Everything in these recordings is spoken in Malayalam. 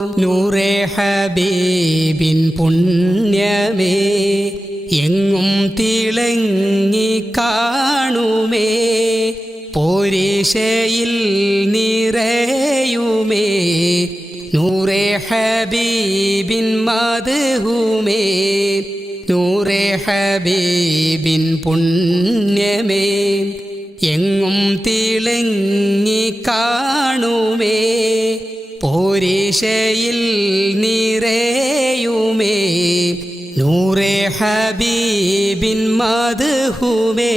നൂറേ ഹബീബിൻ പുണ്യമേ എങ്ങും തിളങ്ങി കാണുമേ പോരീശയിൽ നിറയുമേ നൂറേ ഹബീബിൻ മദ്ഹുമേ നൂറേ ഹബീബിൻ പുണ്യമേ എങ്ങും തിളങ്ങി കാണുമേ പോരീശയിൽ നിറയുമേ നൂറേ ഹബീബിൻ മദ്ഹുമേ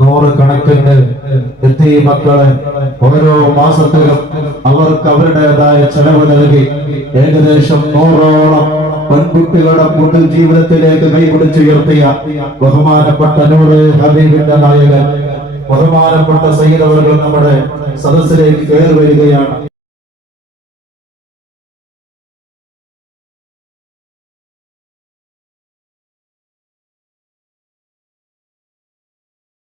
നൂറുകണക്കിന് മക്കളെ ഓരോ മാസത്തിലും അവർക്ക് അവരുടേതായ ചെലവ് നൽകി ഏകദേശം 100ഓളം പെൺകുട്ടികളുടെ പൊതു ജീവിതത്തിലേക്ക് കൈപിടിച്ചുയർത്തിയ ബഹുമാനപ്പെട്ട നൂറ് ഹബീബിന്റെ നായകൻ ബഹുമാനപ്പെട്ട സയ്യിദ് അവர்கள் നമ്മുടെ സദസ്സിലേക്ക് കയറി വരികയാണ്.